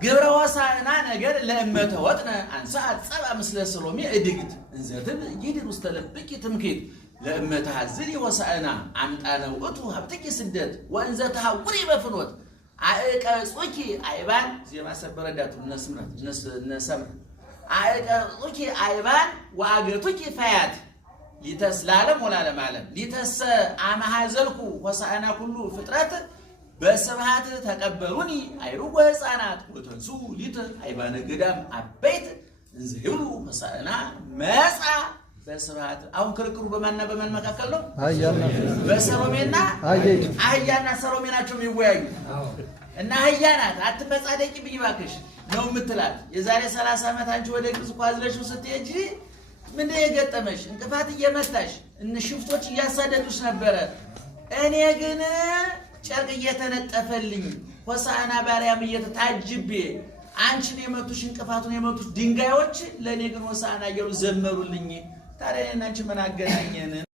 ግብረ ሆሳዕና ነገር ለእመተ ወጥነ አንሳት ጸባ ምስለ ሰሎሜ እድግት እንዘትም ይድር ውስጥ ለብቂ ትምክት ለእመተ ሐዝሪ ሆሳዕና አምጣነ ውእቱ ሀብትኪ ስደት ወእንዘ ተሐውሪ በፍኖት አእቀጹኪ አይባን ዜማ ሰበረዳቱ ነስምረት አእቀጹኪ አይባን ወአገቱኪ ፈያት ሊተስላለም ወላለም ዓለም ሊተሰ አመሐዘልኩ ሆሳዕና ኩሉ ፍጥረት በስብሐት ተቀበሉኒ አይሩጎ ሕፃናት ወተንሱ ሊተ አይባነ ገዳም አበይት እንዘ ይብሉ ሆሳዕና መጻ በስብሐት። አሁን ክርክሩ በማንና በማን መካከል ነው? በሰሎሜና አህያና ሰሎሜ ናቸው የሚወያዩ እና አህያ ናት አትመጻደቂብኝ እባክሽ ነው የምትላት። የዛሬ 30 ዓመት አንቺ ወደ ግብጽ ኳዝለሽው ስትሄጂ ምን የገጠመሽ? እንቅፋት እየመታሽ እነ ሽፍቶች እያሳደዱሽ ነበረ። እኔ ግን ጨርቅ እየተነጠፈልኝ ሆሳዕና ባርያም እየተታጅቤ አንቺን የመቱሽ እንቅፋቱን የመቱሽ ድንጋዮች ለኔ ግን ሆሳዕና እያሉ ዘመሩልኝ። ታዲያ እኔና አንቺ ምን አገናኘን?